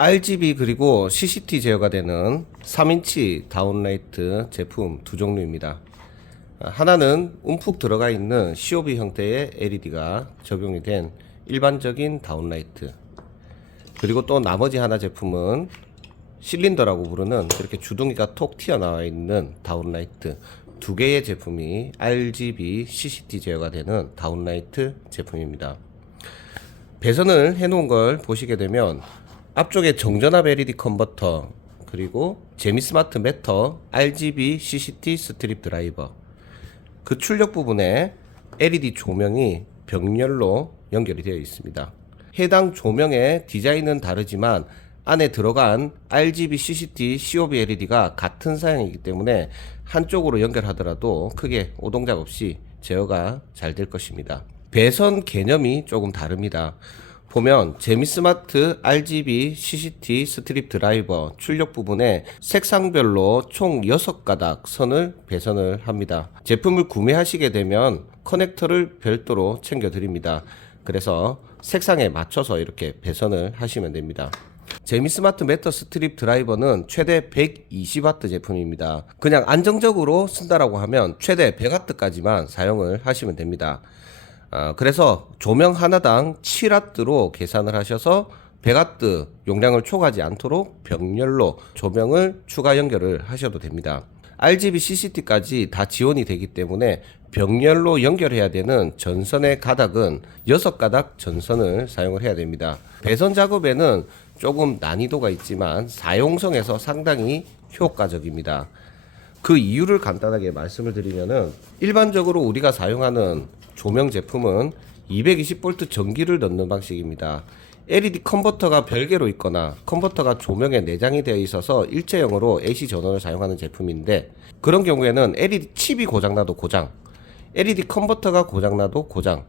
RGB 그리고 CCT 제어가 되는 3인치 다운라이트 제품 두 종류입니다. 하나는 움푹 들어가 있는 COB 형태의 LED가 적용이 된 일반적인 다운라이트, 그리고 또 나머지 하나 제품은 실린더라고 부르는 이렇게 주둥이가 톡 튀어나와 있는 다운라이트, 두 개의 제품이 RGB CCT 제어가 되는 다운라이트 제품입니다. 배선을 해 놓은 걸 보시게 되면 앞쪽에 정전압 LED 컨버터, 그리고 제미스마트 매터 RGB CCT 스트립 드라이버, 그 출력 부분에 LED 조명이 병렬로 연결이 되어 있습니다. 해당 조명의 디자인은 다르지만 안에 들어간 RGB CCT COB LED가 같은 사양이기 때문에 한쪽으로 연결하더라도 크게 오동작 없이 제어가 잘 될 것입니다. 배선 개념이 조금 다릅니다. 보면 제미스마트 RGB CCT 스트립 드라이버 출력 부분에 색상별로 총 6가닥 선을 배선을 합니다. 제품을 구매하시게 되면 커넥터를 별도로 챙겨 드립니다. 그래서 색상에 맞춰서 이렇게 배선을 하시면 됩니다. 제미스마트 매터 스트립 드라이버는 최대 120W 제품입니다. 그냥 안정적으로 쓴다라고 하면 최대 100W까지만 사용을 하시면 됩니다. 그래서 조명 하나당 7W로 계산을 하셔서 100W 용량을 초과하지 않도록 병렬로 조명을 추가 연결을 하셔도 됩니다. RGB CCT까지 다 지원이 되기 때문에 병렬로 연결해야 되는 전선의 가닥은 6가닥 전선을 사용을 해야 됩니다. 배선 작업에는 조금 난이도가 있지만 사용성에서 상당히 효과적입니다. 그 이유를 간단하게 말씀을 드리면은, 일반적으로 우리가 사용하는 조명 제품은 220V 전기를 넣는 방식입니다. LED 컨버터가 별개로 있거나 컨버터가 조명에 내장이 되어 있어서 일체형으로 AC 전원을 사용하는 제품인데, 그런 경우에는 LED 칩이 고장나도 고장, LED 컨버터가 고장나도 고장,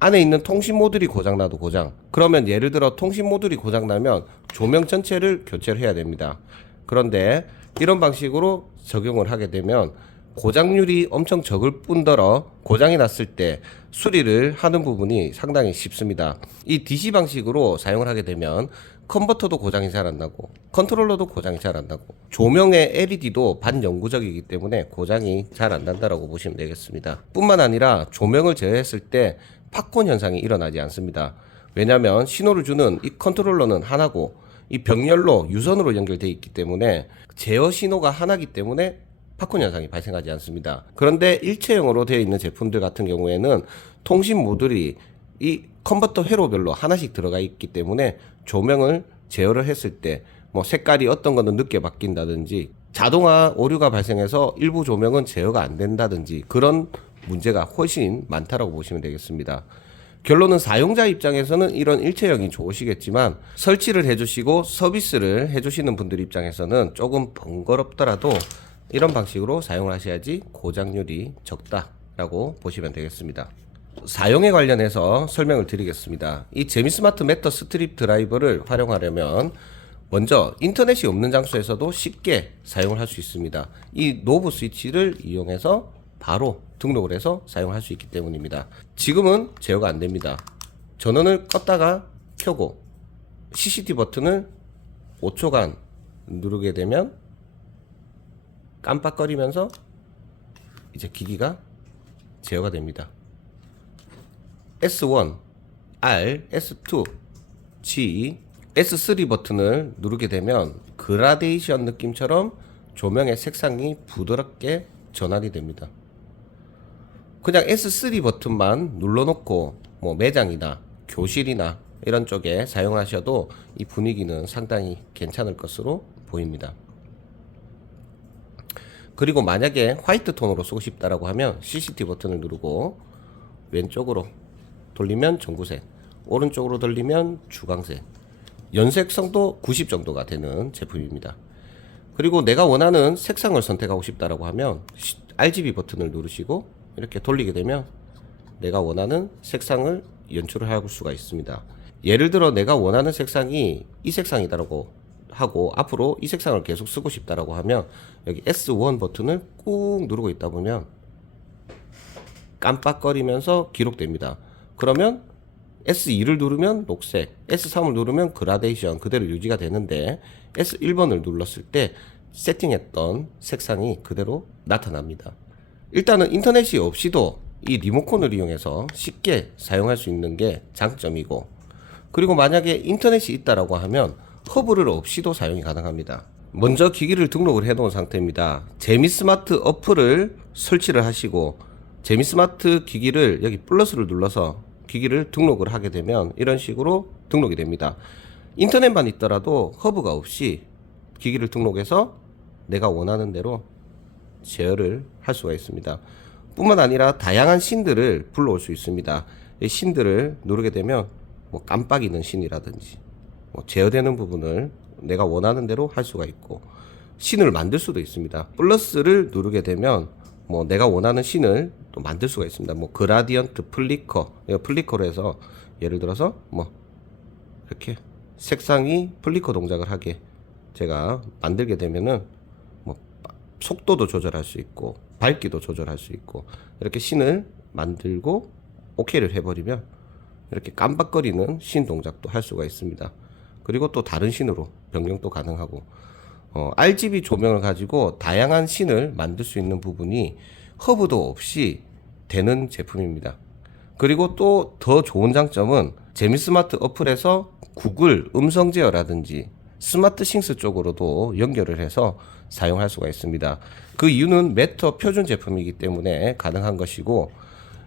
안에 있는 통신 모듈이 고장나도 고장, 그러면 예를 들어 통신 모듈이 고장나면 조명 전체를 교체를 해야 됩니다. 그런데 이런 방식으로 적용을 하게 되면 고장률이 엄청 적을 뿐더러 고장이 났을 때 수리를 하는 부분이 상당히 쉽습니다. 이 DC 방식으로 사용을 하게 되면 컨버터도 고장이 잘 안 나고 컨트롤러도 고장이 잘 안 나고 조명의 LED도 반영구적이기 때문에 고장이 잘 안 난다라고 보시면 되겠습니다. 뿐만 아니라 조명을 제어했을 때 팝콘 현상이 일어나지 않습니다. 왜냐하면 신호를 주는 이 컨트롤러는 하나고 이 병렬로 유선으로 연결되어 있기 때문에 제어 신호가 하나이기 때문에 팝콘 현상이 발생하지 않습니다. 그런데 일체형으로 되어 있는 제품들 같은 경우에는 통신 모듈이 이 컨버터 회로별로 하나씩 들어가 있기 때문에 조명을 제어를 했을 때 뭐 색깔이 어떤 거는 늦게 바뀐다든지 자동화 오류가 발생해서 일부 조명은 제어가 안 된다든지 그런 문제가 훨씬 많다라고 보시면 되겠습니다. 결론은 사용자 입장에서는 이런 일체형이 좋으시겠지만 설치를 해주시고 서비스를 해주시는 분들 입장에서는 조금 번거롭더라도 이런 방식으로 사용을 하셔야지 고장률이 적다라고 보시면 되겠습니다. 사용에 관련해서 설명을 드리겠습니다. 이 제미스마트 매터 스트립 드라이버를 활용하려면 먼저 인터넷이 없는 장소에서도 쉽게 사용을 할 수 있습니다. 이 노브 스위치를 이용해서 바로 등록을 해서 사용할 수 있기 때문입니다. 지금은 제어가 안 됩니다. 전원을 껐다가 켜고 CCT 버튼을 5초간 누르게 되면 깜빡거리면서 이제 기기가 제어가 됩니다. S1, R, S2, G, S3 버튼을 누르게 되면 그라데이션 느낌처럼 조명의 색상이 부드럽게 전환이 됩니다. 그냥 S3 버튼만 눌러놓고 뭐 매장이나 교실이나 이런 쪽에 사용하셔도 이 분위기는 상당히 괜찮을 것으로 보입니다. 그리고 만약에 화이트 톤으로 쓰고 싶다라고 하면 CCT 버튼을 누르고 왼쪽으로 돌리면 전구색, 오른쪽으로 돌리면 주광색, 연색성도 90 정도가 되는 제품입니다. 그리고 내가 원하는 색상을 선택하고 싶다라고 하면 RGB 버튼을 누르시고 이렇게 돌리게 되면 내가 원하는 색상을 연출을 할 수가 있습니다. 예를 들어 내가 원하는 색상이 이 색상이다라고 하고 앞으로 이 색상을 계속 쓰고 싶다라고 하면 여기 S1 버튼을 꾹 누르고 있다 보면 깜빡거리면서 기록됩니다. 그러면 S2를 누르면 녹색, S3을 누르면 그라데이션 그대로 유지가 되는데 S1번을 눌렀을 때 세팅했던 색상이 그대로 나타납니다. 일단은 인터넷이 없이도 이 리모컨을 이용해서 쉽게 사용할 수 있는 게 장점이고, 그리고 만약에 인터넷이 있다라고 하면 허브를 없이도 사용이 가능합니다. 먼저 기기를 등록을 해 놓은 상태입니다. 재미스마트 어플을 설치를 하시고 재미스마트 기기를 여기 플러스를 눌러서 기기를 등록을 하게 되면 이런 식으로 등록이 됩니다. 인터넷만 있더라도 허브가 없이 기기를 등록해서 내가 원하는 대로 제어를 할 수가 있습니다. 뿐만 아니라 다양한 씬들을 불러올 수 있습니다. 이 씬들을 누르게 되면 뭐 깜빡이는 씬이라든지 뭐 제어되는 부분을 내가 원하는 대로 할 수가 있고, 씬을 만들 수도 있습니다. 플러스를 누르게 되면 뭐 내가 원하는 씬을 또 만들 수가 있습니다. 뭐 그라디언트 플리커, 플리커로 해서 예를 들어서 뭐 이렇게 색상이 플리커 동작을 하게 제가 만들게 되면은 뭐 속도도 조절할 수 있고 밝기도 조절할 수 있고, 이렇게 씬을 만들고 오케이를 해버리면 이렇게 깜빡거리는 씬 동작도 할 수가 있습니다. 그리고 또 다른 씬으로 변경도 가능하고, RGB 조명을 가지고 다양한 씬을 만들 수 있는 부분이 허브도 없이 되는 제품입니다. 그리고 또 더 좋은 장점은 재미스마트 어플에서 구글 음성 제어라든지 스마트 싱스 쪽으로도 연결을 해서 사용할 수가 있습니다. 그 이유는 메터 표준 제품이기 때문에 가능한 것이고,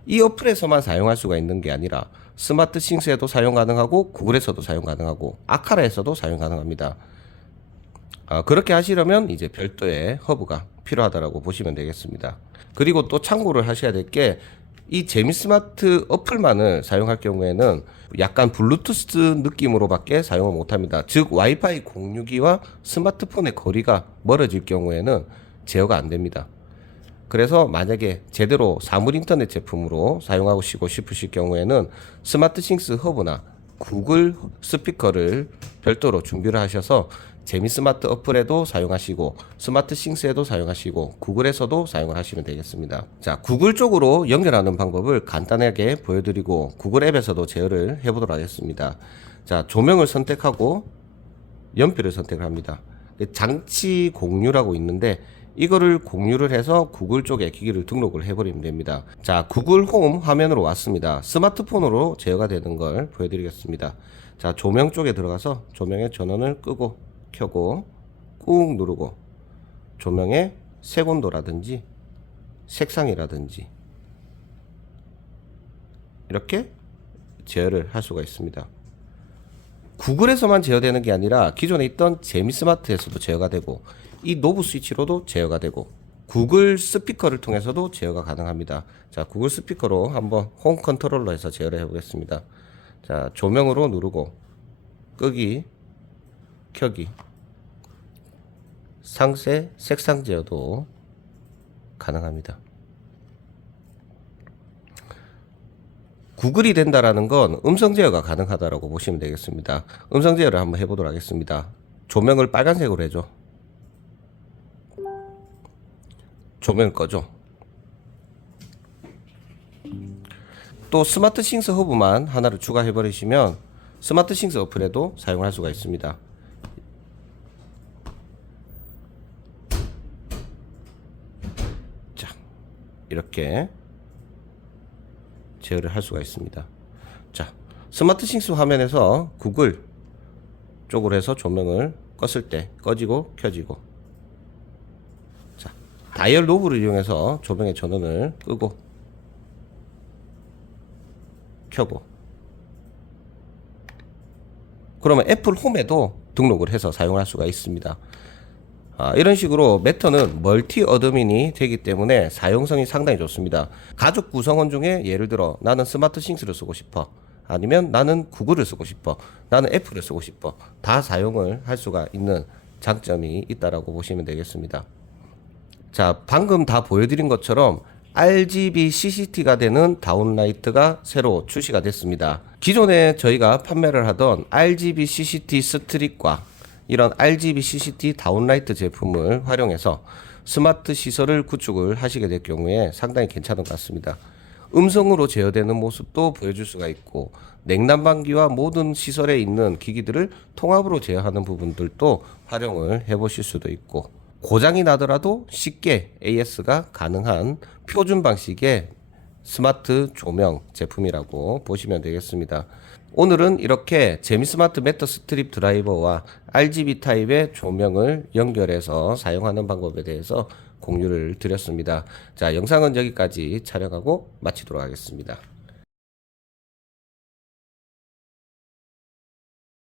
이 어플에서만 사용할 수가 있는 게 아니라 스마트 싱스에도 사용 가능하고 구글에서도 사용 가능하고 아카라에서도 사용 가능합니다. 그렇게 하시려면 이제 별도의 허브가 필요하다고 보시면 되겠습니다. 그리고 또 참고를 하셔야 될 게, 이 재미스마트 어플만을 사용할 경우에는 약간 블루투스 느낌으로밖에 사용을 못합니다. 즉 와이파이 공유기와 스마트폰의 거리가 멀어질 경우에는 제어가 안 됩니다. 그래서 만약에 제대로 사물 인터넷 제품으로 사용하고 싶으실 경우에는 스마트 싱스 허브나 구글 스피커를 별도로 준비를 하셔서 재미스마트 어플에도 사용하시고 스마트 싱스에도 사용하시고 구글에서도 사용을 하시면 되겠습니다. 자, 구글 쪽으로 연결하는 방법을 간단하게 보여드리고 구글 앱에서도 제어를 해보도록 하겠습니다. 자, 조명을 선택하고 연필을 선택을 합니다. 장치 공유라고 있는데 이거를 공유를 해서 구글 쪽에 기기를 등록을 해버리면 됩니다. 자, 구글 홈 화면으로 왔습니다. 스마트폰으로 제어가 되는 걸 보여드리겠습니다. 자, 조명 쪽에 들어가서 조명의 전원을 끄고 켜고 꾹 누르고 조명의 색온도라든지 색상이라든지 이렇게 제어를 할 수가 있습니다. 구글에서만 제어되는 게 아니라 기존에 있던 재미스마트에서도 제어가 되고 이 노브 스위치로도 제어가 되고 구글 스피커를 통해서도 제어가 가능합니다. 자, 구글 스피커로 한번 홈 컨트롤러 해서 제어를 해보겠습니다. 자, 조명으로 누르고 끄기, 켜기, 상세, 색상 제어도 가능합니다. 구글이 된다라는 건 음성 제어가 가능하다라고 보시면 되겠습니다. 음성 제어를 한번 해보도록 하겠습니다. 조명을 빨간색으로 해줘. 조명을 꺼줘. 또 스마트 싱스 허브만 하나를 추가해 버리시면 스마트 싱스 어플에도 사용할 수가 있습니다. 자, 이렇게 제어를 할 수가 있습니다. 자, 스마트 싱스 화면에서 구글 쪽으로 해서 조명을 껐을 때 꺼지고 켜지고, 자, 다이얼 노브를 이용해서 조명의 전원을 끄고 켜고, 그러면 애플 홈에도 등록을 해서 사용할 수가 있습니다. 이런 식으로 매터는 멀티 어드민이 되기 때문에 사용성이 상당히 좋습니다. 가족 구성원 중에 예를 들어 나는 스마트 싱스를 쓰고 싶어, 아니면 나는 구글을 쓰고 싶어, 나는 애플을 쓰고 싶어, 다 사용을 할 수가 있는 장점이 있다라고 보시면 되겠습니다. 자, 방금 다 보여드린 것처럼 RGB CCT가 되는 다운라이트가 새로 출시가 됐습니다. 기존에 저희가 판매를 하던 RGB CCT 스트립과 이런 RGB CCT 다운라이트 제품을 활용해서 스마트 시설을 구축을 하시게 될 경우에 상당히 괜찮은 것 같습니다. 음성으로 제어되는 모습도 보여줄 수가 있고, 냉난방기와 모든 시설에 있는 기기들을 통합으로 제어하는 부분들도 활용을 해보실 수도 있고, 고장이 나더라도 쉽게 AS가 가능한 표준 방식의 스마트 조명 제품이라고 보시면 되겠습니다. 오늘은 이렇게 재미스마트 매터 스트립 드라이버와 RGB 타입의 조명을 연결해서 사용하는 방법에 대해서 공유를 드렸습니다. 자, 영상은 여기까지 촬영하고 마치도록 하겠습니다.